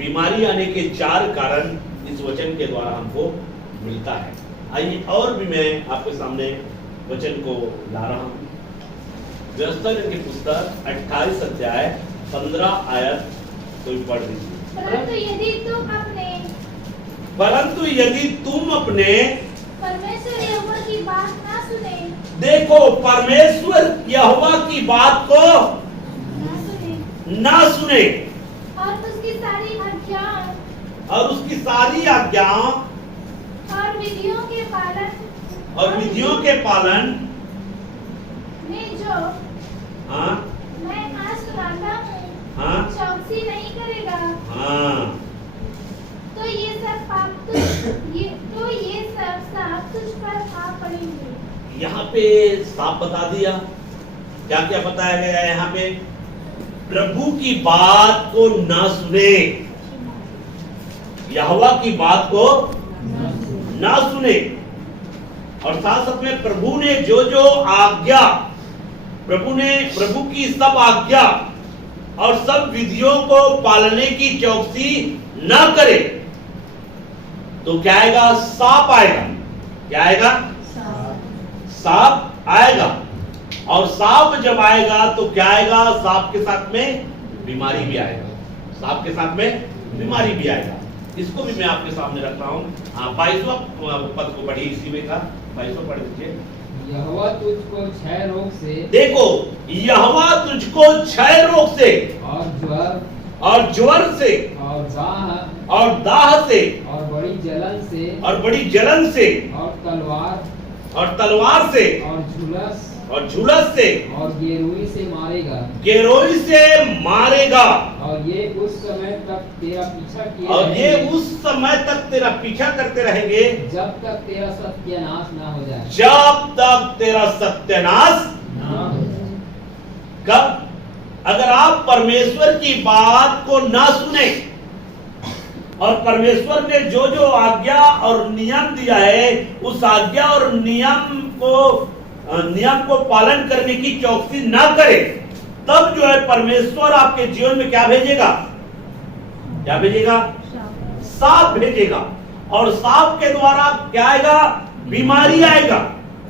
बीमारी आने के 4 कारण इस वचन के द्वारा हमको मिलता है। आइए और भी मैं आपके सामने वचन को ला रहा हूं। व्यवस्था की पुस्तक 28 अध्याय 15 आयत कोई पढ़ लीजिए। परंतु यदि तुम अपने परमेश्वर यहोवा की बात ना सुने, देखो परमेश्वर यहोवा की बात को ना सुने और उसकी सारी आज्ञाओं और विधियों के पालन में जो हाँ मैं आज सुनाता हूँ हाँ चौकसी नहीं करेगा, हाँ तो ये सब साफ तुझ पर आ पड़ेंगे। यहाँ पे साफ बता दिया। क्या क्या बताया गया है यहाँ पे? प्रभु की बात को ना सुने, यहोवा की बात को ना सुने, और साथ साथ में प्रभु ने जो जो आज्ञा, प्रभु की सब आज्ञा और सब विधियों को पालने की चौकसी ना करे, तो क्या आएगा? सांप आएगा। क्या आएगा? सांप आएगा। और सांप जब आएगा तो क्या आएगा? सांप के साथ में बीमारी भी आएगा। सांप के साथ में बीमारी भी आएगा। इसको भी मैं आपके सामने रख रहा हूँ। 22वां पद को पढ़िए, इसी में का 22वां पढ़ लीजिए। यहोवा तुझको क्षय रोग से, देखो यहोवा तुझको क्षय रोग से और ज्वर से और दाह से और बड़ी जलन से और तलवार से और झुलस से और गेरुई से मारेगा। और ये उस समय तक तेरा पीछा करते रहेंगे जब तक तेरा सत्यानाश ना हो जाए। जब तक तेरा सत्यानाश कब? अगर आप परमेश्वर की बात को ना सुने और परमेश्वर ने जो जो आज्ञा और नियम दिया है उस आज्ञा और नियम को पालन करने की चौकसी ना करे, तब जो है परमेश्वर आपके जीवन में क्या भेजेगा? क्या भेजेगा? सांप भेजेगा। और सांप के द्वारा क्या आएगा? बीमारी आएगा।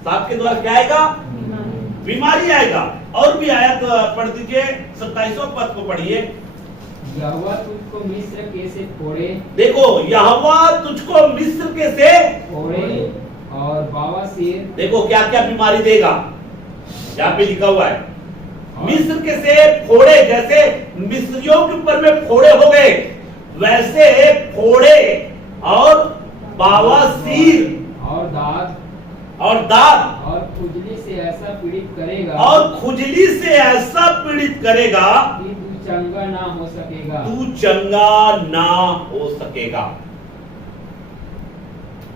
सांप के द्वारा क्या आएगा? बीमारी आएगा। और भी आयत पढ़ दीजिए, 27वां पद को पढ़िए। यहोवा तुझको मिस्र के से फोड़े, देखो यहोवा तुझको मिस्र के से फोड़े और बवासीर, देखो क्या क्या बीमारी देगा, यहाँ पे लिखा हुआ है। मिस्र के से फोड़े, जैसे मिस्रियों के ऊपर में फोड़े हो गए वैसे फोड़े और बवासीर और दाद और खुजली से ऐसा पीड़ित करेगा कि तू चंगा ना हो सकेगा।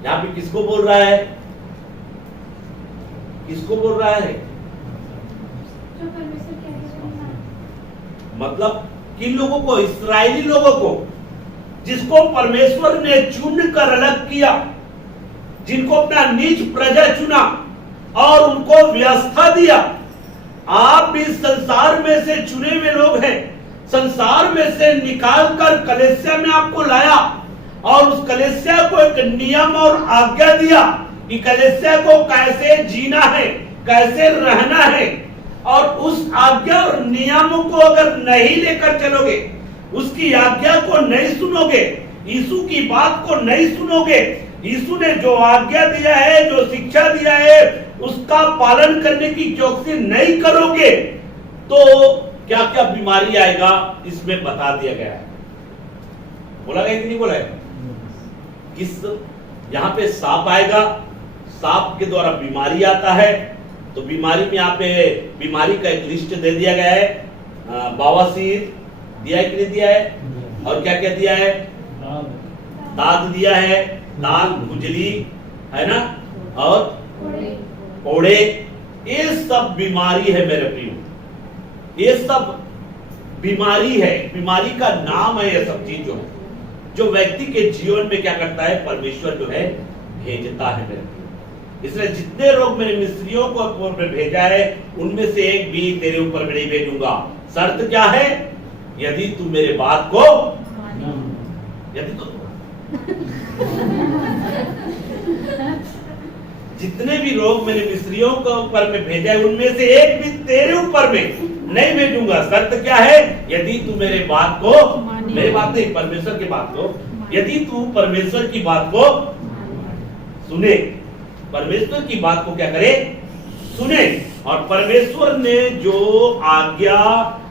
यहाँ पे किसको बोल रहा है? किसको बोल रहा है? मतलब किन लोगों को? इस्राएली लोगों को, जिसको परमेश्वर ने चुन कर अलग किया, जिनको अपना निज प्रजा चुना और उनको व्यवस्था दिया। आप भी संसार में से चुने हुए लोग हैं। संसार में से निकालकर कलीसिया में आपको लाया और उस कलीसिया को एक नियम और आज्ञा दिया कि कलीसिया को कैसे जीना है, कैसे रहना है। और उस आज्ञा और नियमों को अगर नहीं लेकर चलोगे, उसकी आज्ञा को नहीं सुनोगे, यीशु की बात को नहीं सुनोगे, यीशु ने जो आज्ञा दिया है, जो शिक्षा दिया है, उसका पालन करने की चौकसी नहीं करोगे, तो क्या क्या बीमारी आएगा इसमें बता दिया गया है। बोला गया कि नहीं बोला है? किस यहाँ पे सांप आएगा, सांप के द्वारा बीमारी आता है। तो बीमारी में यहाँ पे बीमारी का एक लिस्ट दे दिया गया है। बवासीर दिया है कि नहीं दिया है? और क्या क्या दिया है? दाद दिया है, दाल, खुजली है ना, और फोड़े। ये सब बीमारी है मेरे प्रियो, ये सब बीमारी है, बीमारी का नाम है। ये सब चीज जो व्यक्ति के जीवन में क्या करता है, परमेश्वर जो है भेजता है मेरे प्रियो। इसलिए जितने लोग मेरे मिस्त्रियों को ऊपर भेजा है, उनमें से एक भी तेरे ऊपर नहीं भेजूंगा। शर्त क्या है? यदि तू मेरे बात को यदि तो जितने भी लोग मैंने मिस्रियों के ऊपर में भेजा है उनमें से एक भी तेरे ऊपर में नहीं भेजूंगा। शर्त क्या है? यदि तू मेरे बात को, मेरी बात नहीं, परमेश्वर की बात को, यदि तू परमेश्वर की बात को सुने, परमेश्वर की बात को क्या करे? सुने। और परमेश्वर ने जो आज्ञा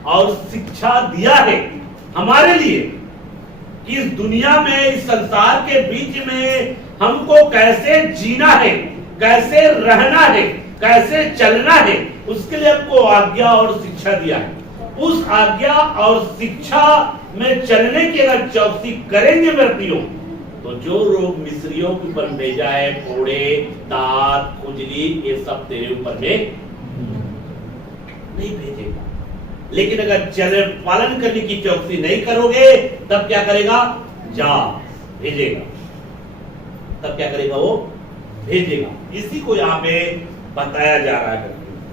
और शिक्षा दिया है हमारे लिए कि इस दुनिया में, इस संसार के बीच में हमको कैसे जीना है, कैसे रहना है, कैसे चलना है, उसके लिए हमको आज्ञा और शिक्षा दिया है। उस आज्ञा और शिक्षा में चलने की अगर चौकसी करेंगे मेरे प्रियो, तो जो रोग मिस्रियों के ऊपर भेजा है, फोड़े, दांत, खुजली, ये सब तेरे ऊपर में नहीं भेजेगा। लेकिन अगर चले पालन करने की चौकसी नहीं करोगे, तब क्या करेगा? जा भेजेगा। तब क्या करेगा? वो भेजेगा। इसी को यहाँ पे बताया जा रहा है।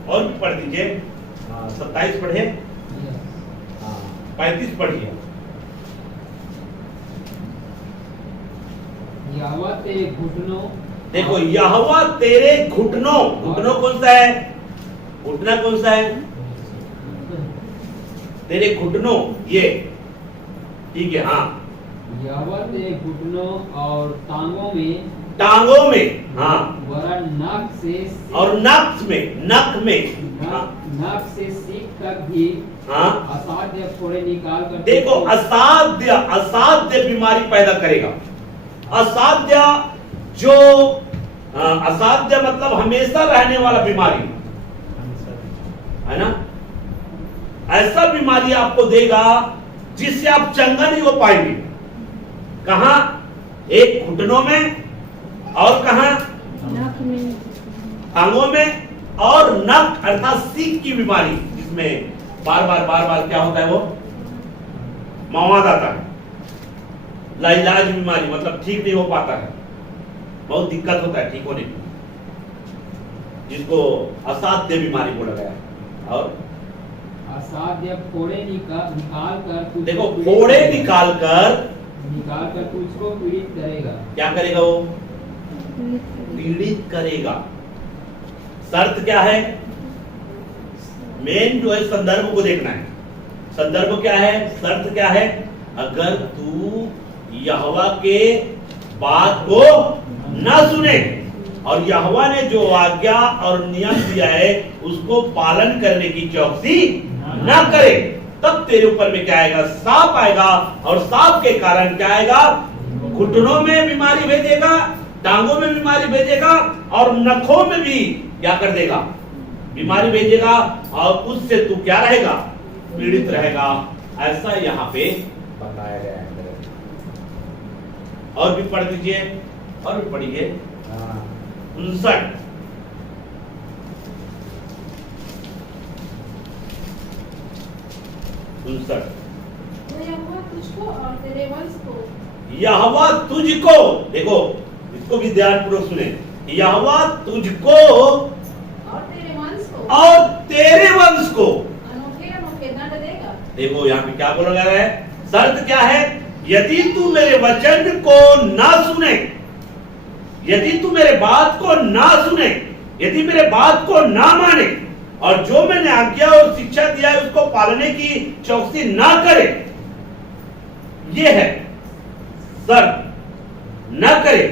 और भी पढ़ दीजिए, 27 पढ़े, 35 पढ़िए। यहोवा तेरे घुटनों, देखो, यहोवा तेरे घुटनों, घुटनों कौन सा है? घुटना कौन सा है? तेरे घुटनों, ये ठीक है। हाँ, यहोवा तेरे घुटनों और टांगों में, टांगों में, हाँ, वरन नख से, और नख में, नख में, हाँ, नख से सीख कर भी, हाँ, असाध्य फोड़े निकाल कर, देखो, असाध्य, असाध्य बीमारी पैदा करेगा। असाध्य जो असाध्य मतलब हमेशा रहने वाला बीमारी है ना, ऐसा बीमारी आपको देगा जिससे आप चंगा नहीं हो पाएंगे। कहां? एक घुटनों में, और कहां? टांगों में, और नख अर्थात सीख की बीमारी, जिसमें बार बार क्या होता है? वो मवाद आता है, लाइलाज बीमारी, मतलब ठीक नहीं हो पाता है, बहुत दिक्कत होता है ठीक होने में, जिसको असाध्य बीमारी बोला गया। और असाध्य फोड़े निकाल कर, देखो, फोड़े निकाल कर तुझको पीड़ित करेगा। क्या करेगा? वो पीड़ित करेगा। शर्त क्या है? मेन जो है संदर्भ को देखना है। संदर्भ क्या है? शर्त क्या है? अगर तू यहोवा के बात को न सुने और यहोवा ने जो आज्ञा और नियम दिया है उसको पालन करने की चौकसी न करे, तब तेरे ऊपर में क्या आएगा? सांप आएगा। और सांप के कारण क्या आएगा? घुटनों में बीमारी भेजेगा, टांगों में बीमारी भेजेगा, और नखों में भी क्या कर देगा? बीमारी भेजेगा। और उससे तू क्या रहेगा? पीड़ित रहेगा। ऐसा यहाँ पे बताया गया है। और भी पढ़ दीजिए, और भी पढ़िए। 59 यहोवा तुझको और तेरे वंश को, यहोवा तुझको, देखो इसको भी ध्यानपूर्वक सुने, यहोवा तुझको और तेरे वंश को, और तेरे वंश को अनोखे अनोखे दंड देगा। देखो यहाँ पे क्या बोला गया है? शर्त क्या है? यदि तू मेरे वचन को ना सुने, यदि तू मेरे बात को ना सुने, यदि मेरे बात को ना माने, और जो मैंने आज्ञा और शिक्षा दिया है उसको पालने की चौकसी ना करे, ये है शर्त, ना करे,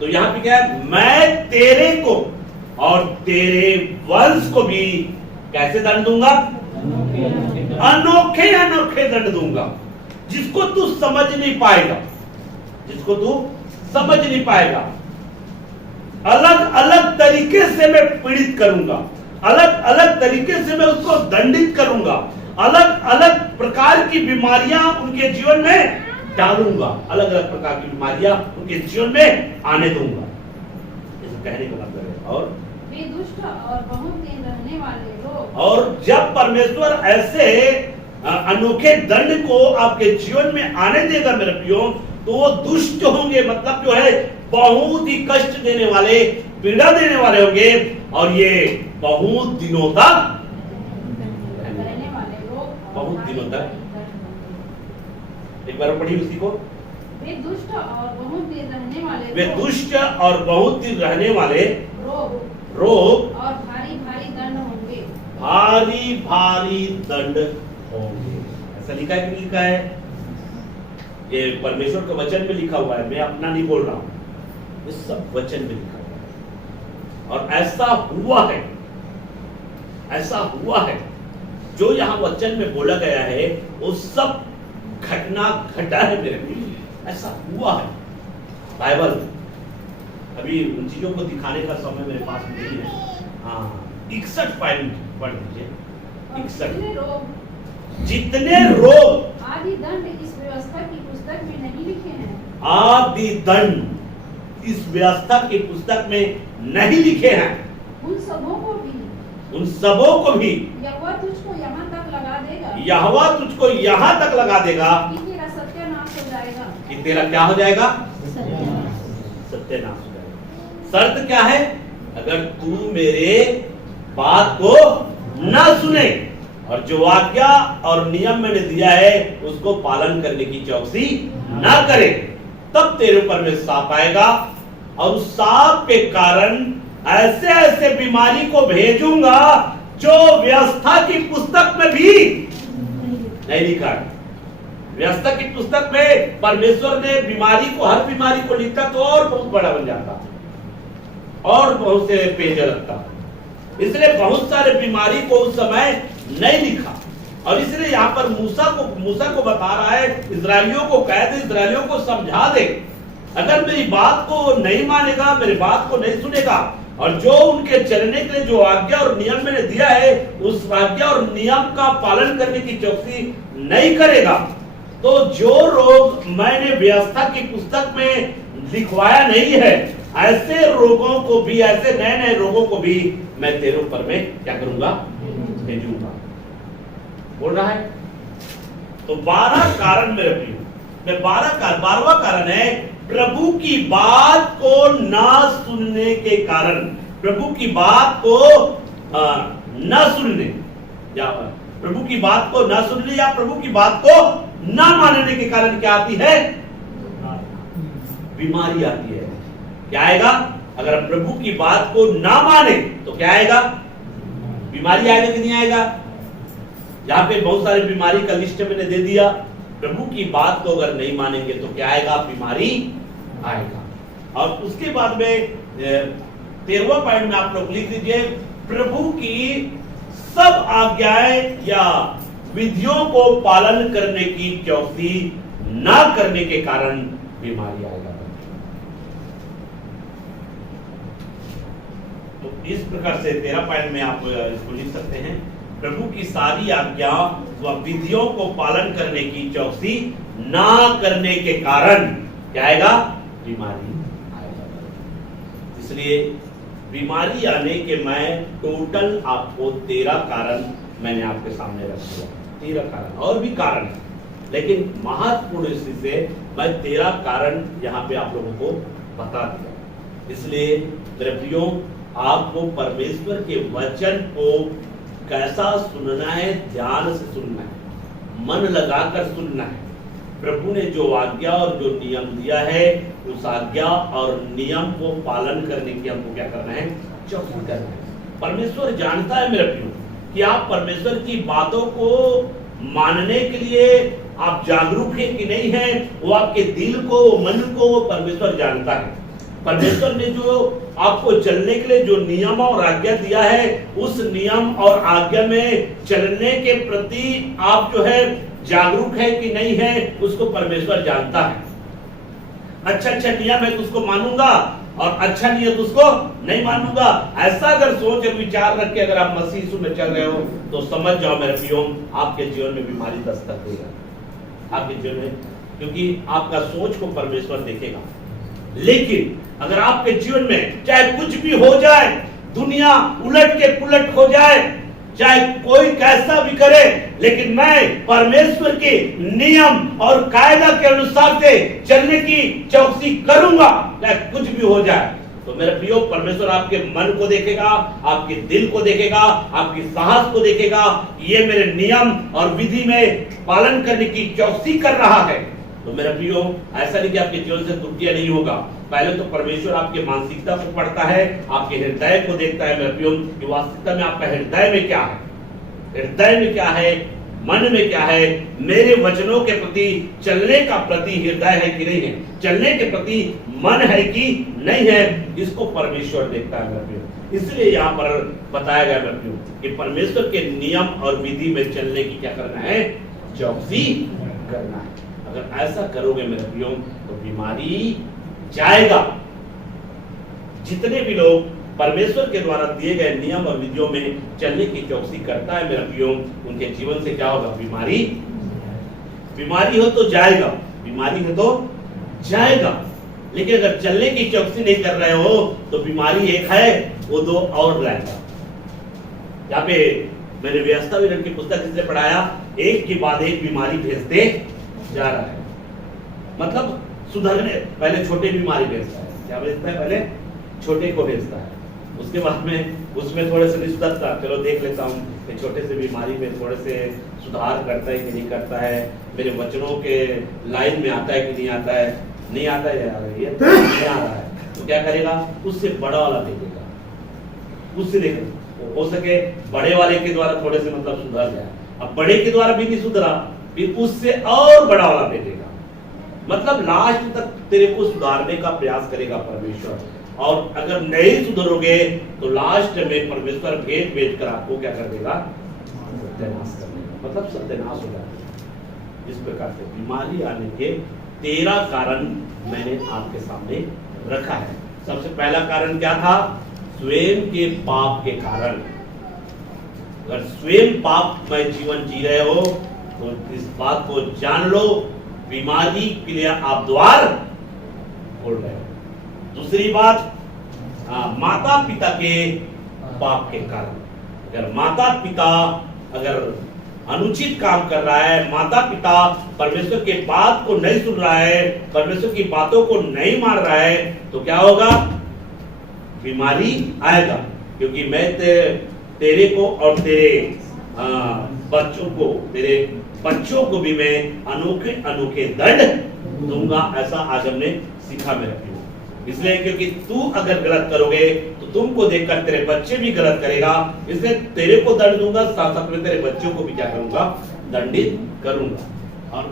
तो यहां पे क्या है? मैं तेरे को और तेरे वंश को भी कैसे दंड दूंगा? अनोखे अनोखे दंड दूंगा, जिसको तू समझ नहीं पाएगा, जिसको तू समझ नहीं पाएगा। अलग अलग तरीके से मैं पीड़ित करूंगा, अलग अलग तरीके से मैं उसको दंडित करूंगा, अलग अलग प्रकार की बीमारियां उनके जीवन में डालूंगा, अलग अलग प्रकार की बीमारियां उनके जीवन में आने दूंगा। इसे कहने का मतलब है। और वे दुष्ट और बहुत दिन रहने वाले लोग, और जब परमेश्वर ऐसे अनोखे दंड को आपके जीवन में आने देगा मेरे प्रियो, तो वो दुष्ट होंगे, मतलब जो है बहुत ही कष्ट देने वाले, पीड़ा देने वाले होंगे, और ये बहुत दिनों तक रहने वाले लोग, बहुत दिनों तक। एक बार पढ़ी उसी को। वे वे दुष्ट और बहुत देर रहने वाले वे दुष्ट और बहुत दिन रहने वाले रोग रोग और भारी भारी दंड होंगे। भारी भारी दंड होंगे। ऐसा लिखा है कि नहीं लिखा है? ये परमेश्वर के वचन में लिखा हुआ है, मैं अपना नहीं बोल रहा हूं, ये सब वचन में लिखा हुआ है। और ऐसा हुआ है, ऐसा हुआ है, जो यहां वचन में बोला गया है वो सब घटना घटा है मेरे लिए, ऐसा हुआ है। बाइबल अभी उन चीजों को दिखाने का समय मेरे पास नहीं है। हाँ, 61 पॉइंट पढ़ लीजिए। और 61 जितने रोग आदि दंड इस व्यवस्था की पुस्तक में नहीं लिखे हैं। आदि दंड इस व्यवस्था की पुस्तक में नहीं लिखे हैं, उन सबों को भी उन सबों को भी यहोवा तुझको यहाँ तक लगा देगा यहोवा तुझको यहां तक लगा देगा कि तेरा सत्यानाश हो जाएगा। कि तेरा क्या हो जाएगा? सत्यानाश हो जाएगा। शर्त क्या है? अगर तू मेरे बात को न सुने और जो आज्ञा और नियम मैंने दिया है उसको पालन करने की चौकसी न करे, तब तेरे ऊपर में सांप आएगा और उस सांप के कारण ऐसे ऐसे बीमारी को भेजूंगा जो व्यवस्था की पुस्तक में भी नहीं लिखा है। व्यवस्था की पुस्तक में परमेश्वर ने बीमारी को, हर बीमारी को लिखा तो और बहुत बड़ा बन जाता और बहुत से पेज रखता, इसलिए बहुत सारे बीमारी को उस समय नहीं लिखा। और इसलिए यहाँ पर मूसा को बता रहा है, इजरायलियों को कह दे, इजरायलियों को समझा दे, अगर मेरी बात को नहीं मानेगा, मेरी बात को नहीं सुनेगा और जो उनके चलने के लिए जो आज्ञा और नियम मैंने दिया है उस आज्ञा और नियम का पालन करने की चौकसी नहीं करेगा, तो जो रोग मैंने व्यवस्था की पुस्तक में लिखवाया नहीं है, ऐसे रोगों को भी, ऐसे नए नए रोगों को भी मैं तेरे ऊपर में क्या करूंगा? भेजूंगा। बोल रहा है। तो 12 कारण मेरे प्रिय, मैं 12वां कारण है प्रभु की बात को ना सुनने के कारण। प्रभु की बात को न सुनने या प्रभु की बात को न सुनने या प्रभु की बात को न मानने के कारण क्या आती है? बीमारी आती है। क्या आएगा? अगर आप प्रभु की बात को ना माने तो क्या आएगा? बीमारी आएगा कि नहीं आएगा? यहाँ पे बहुत सारी बीमारी का लिस्ट मैंने दे दिया। प्रभु की बात को अगर नहीं मानेंगे तो क्या आएगा? बीमारी आएगा। और उसके बाद में 13वां पॉइंट में आप लोग लिख दीजिए, प्रभु की सब आज्ञाएं या विधियों को पालन करने की चौकसी ना करने के कारण बीमारी आएगा। तो इस प्रकार से 13 पॉइंट में आप इसको लिख सकते हैं, प्रभु की सारी आज्ञा व विधियों को पालन करने की चौकसी ना करने के कारण क्या आएगा? बीमारी आएगा। इसलिए बीमारी आने के मैं टोटल आपको 13 कारण मैंने आपके सामने रख दिया। 13 कारण, और भी कारण है, लेकिन महत्वपूर्ण स्थिति से मैं 13 कारण यहाँ पे आप लोगों को बता दिया। इसलिए मेरे प्रियो, आपको परमेश्वर के वचन को कैसा सुनना है? ध्यान से सुनना है, मन लगाकर सुनना है। प्रभु ने जो आज्ञा और जो नियम दिया है उस आज्ञा और नियम को पालन करने की हमको क्या करना है? चौकसी करना है। परमेश्वर जानता है मेरे प्रियो कि आप परमेश्वर की बातों को मानने के लिए आप जागरूक है कि नहीं है, वो आपके दिल को, मन को वो परमेश्वर जानता है। परमेश्वर ने जो आपको चलने के लिए जो नियम और आज्ञा दिया है उस नियम और आज्ञा में चलने के प्रति आप जो है जागरूक है कि नहीं है, उसको परमेश्वर जानता है। अच्छा नियम है तो उसको मानूंगा और अच्छा नहीं है तो उसको नहीं मानूंगा, ऐसा अगर सोच और विचार रख के अगर आप मसीह यीशु में चल रहे हो तो समझ जाओ मेरे प्रियो, आपके जीवन में बीमारी दस्तक देगा आपके जीवन में, क्योंकि आपका सोच को परमेश्वर देखेगा। लेकिन अगर आपके जीवन में चाहे कुछ भी हो जाए, दुनिया उलट के पुलट हो जाए, चाहे कोई कैसा भी करे, लेकिन मैं परमेश्वर के नियम और कायदा के अनुसार से चलने की चौकसी करूंगा, चाहे कुछ भी हो जाए, तो मेरे प्रियो परमेश्वर आपके मन को देखेगा, आपके दिल को देखेगा, आपकी साहस को देखेगा। ये मेरे नियम और विधि में पालन करने की चौकसी कर रहा है, तो मेरा प्रियो, ऐसा नहीं कि आपके जीवन से त्रुटियां नहीं होगा। पहले तो परमेश्वर आपके मानसिकता को पढ़ता है, आपके हृदय को देखता है मेरा प्रियो, कि वास्तविकता में आपका हृदय में क्या है, हृदय में क्या है, मन में क्या है, मेरे वचनों के प्रति चलने का प्रति हृदय है कि नहीं है, चलने के प्रति मन है कि नहीं है, इसको परमेश्वर देखता है मेरा प्रियो। इसलिए यहाँ पर बताया गया मेरा प्रियो कि परमेश्वर के नियम और विधि में चलने की क्या करना है, चौकसी करना है। अगर ऐसा करोगे मेरे प्रियो तो बीमारी जाएगा। जितने भी लोग परमेश्वर के द्वारा दिए गए नियम और विधियों में चलने की चौकसी करता है मेरा प्रियो, उनके जीवन से क्या होगा, बीमारी, बीमारी हो तो जाएगा, बीमारी हो तो जाएगा। लेकिन अगर चलने की चौकसी नहीं कर रहे हो तो बीमारी एक है, वो दो और रहेगा। यहाँ पे मैंने व्यवस्था विवरण की पुस्तक इसलिए पढ़ाया, एक के बाद एक बीमारी भेजते जा रहा है, मतलब सुधरने, पहले छोटे बीमारी भेजता है, क्या भेजता है, पहले छोटे को भेजता है, उसके बाद में उसमें थोड़े से नहीं सुधरता, चलो देख लेता हूँ कि छोटे से बीमारी में थोड़े से सुधार करता है कि नहीं करता है, मेरे वचनों के लाइन में आता है कि नहीं आता है, नहीं आता है यार, ये नहीं आ रहा है, तो क्या करेगा, उससे बड़ा वाला भेजेगा, उससे देखो हो सके बड़े वाले के द्वारा थोड़े से मतलब सुधर जाए। अब बड़े के द्वारा भी नहीं सुधरा, फिर उससे और बड़ा वाला भेजेगा, मतलब लास्ट तक तेरे को सुधारने का प्रयास करेगा परमेश्वर। और अगर नहीं सुधरोगे तो लास्ट में परमेश्वर भेज भेज कर आपको क्या कर देगा, सत्यानाश कर देगा, मतलब सत्यानाश हो जाएगा। इस प्रकार से बीमारी आने के 13 कारण मैंने आपके सामने रखा है। सबसे पहला कारण क्या था, स्वयं के पाप के कारण। अगर स्वयं पाप में जीवन जी रहे हो तो इस बात को जान लो, बीमारी के लिए आप द्वार खोल रहे हो। दूसरी बात, माता पिता के पाप के कारण। अगर माता पिता अगर अनुचित काम कर रहा है, माता पिता परमेश्वर के बात को नहीं सुन रहा है, परमेश्वर की बातों को नहीं मान रहा है, तो क्या होगा, बीमारी आएगा। क्योंकि मैं तेरे को और तेरे बच्चों को भी मैं अनोखे अनोखे दंड दूंगा, ऐसा आज हमने सीखा मेरे प्रियो। इसलिए क्योंकि तू अगर गलत करोगे तो तुमको देखकर तेरे बच्चे भी गलत करेगा, इसलिए तेरे को दंड दूंगा, साथ साथ में तेरे बच्चों को भी क्या करूंगा, दंडित करूंगा। और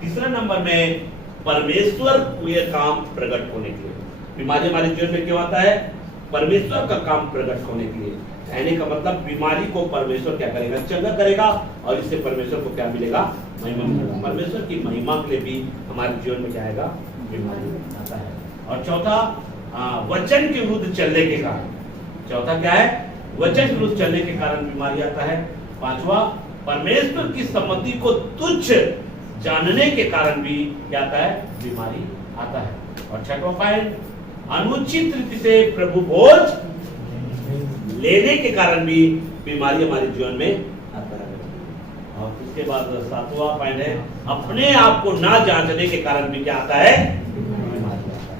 तीसरा नंबर में परमेश्वर को यह काम प्रकट होने के लिए, बीमारी हमारे जीवन में क्यों आता है, परमेश्वर का काम प्रकट होने के लिए। कहने का मतलब बीमारी को परमेश्वर क्या करेगा, चंगा करेगा, और इससे परमेश्वर को क्या मिलेगा, महिमा मिलेगा। परमेश्वर की महिमा के लिए भी हमारे जीवन में क्या आएगा, बीमारी आता है। और चौथा, वचन के विरुद्ध चलने के कारण। चौथा क्या है, वचन के विरुद्ध चलने के कारण बीमारी आता है। पांचवा, परमेश्वर की सम्मति को तुच्छ जानने के कारण भी क्या आता है, बीमारी आता है। और छठवां पॉइंट, अनुचित रीति से प्रभु भोज लेने के कारण भी बीमारी हमारे जीवन में आता है। और उसके बाद सातवां पॉइंट है, अपने आप को ना जांचने के कारण भी क्या आता है, बीमारी आता है।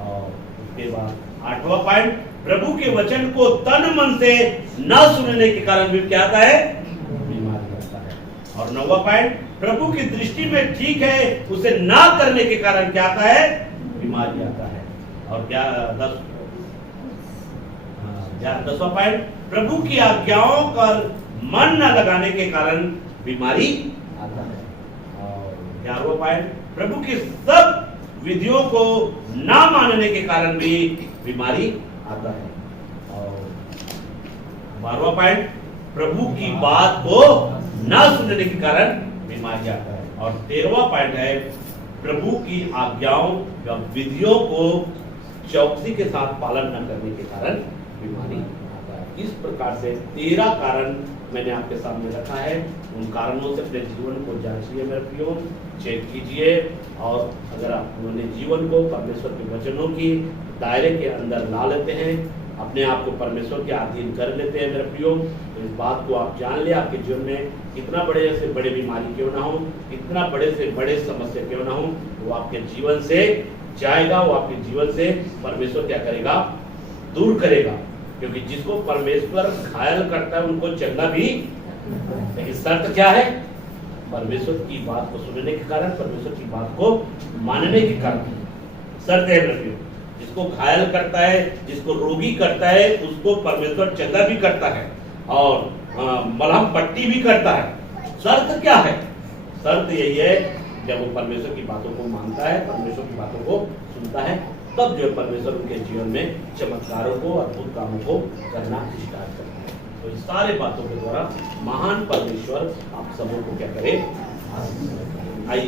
और उसके बाद आठवां पॉइंट, प्रभु के वचन को तन मन से न सुनने के कारण भी क्या आता है, बीमारी आता है। और नौवां पॉइंट, प्रभु की दृष्टि में ठीक है उसे ना करने के कारण क्या आता है, बीमारी आता है। और क्या 10वां पॉइंट, प्रभु की आज्ञाओं पर मन न लगाने के कारण बीमारी आता है। और 11वां पॉइंट, प्रभु की सब विधियों को ना मानने के कारण भी बीमारी आता है। और 12वां पॉइंट, प्रभु की बात को ना सुनने के कारण बीमारी आता है। और 13वां पॉइंट है, प्रभु की आज्ञाओं या विधियों को चौकसी के साथ पालन न करने के कारण बीमारी आता है। इस प्रकार से 13 कारण मैंने आपके सामने रखा है। उन कारणों से अपने जीवन को जांचिए मेरे प्रियो, चेक कीजिए, और अगर आप अपने जीवन को परमेश्वर के वचनों की दायरे के अंदर ला लेते हैं, अपने आप को परमेश्वर के अधीन कर लेते हैं मेरे प्रियो, तो इस बात को आप जान ले, आपके जीवन में कितना बड़े से बड़े बीमारी क्यों ना हो, कितना बड़े से बड़े समस्या क्यों ना हो, वो आपके जीवन से जाएगा, वो आपके जीवन से परमेश्वर क्या करेगा, दूर करेगा। क्योंकि जिसको परमेश्वर घायल करता है उनको चंगा भी, लेकिन शर्त क्या है, परमेश्वर की बात को सुनने के कारण, परमेश्वर की बात को मानने के कारण। शर्त है लड़कियों, जिसको घायल करता है, जिसको रोगी करता है, उसको परमेश्वर चंगा भी करता है और मलहम पट्टी भी करता है। शर्त क्या है? शर्त यही है, जब वो परमेश्वर की बातों को मानता है, परमेश्वर की बातों को सुनता है, तब जो है परमेश्वर उनके जीवन में चमत्कारों को, अद्भुत कामों को करना स्टार्ट करता है। तो इस सारे बातों के द्वारा महान परमेश्वर आप सबों को क्या करे? आइए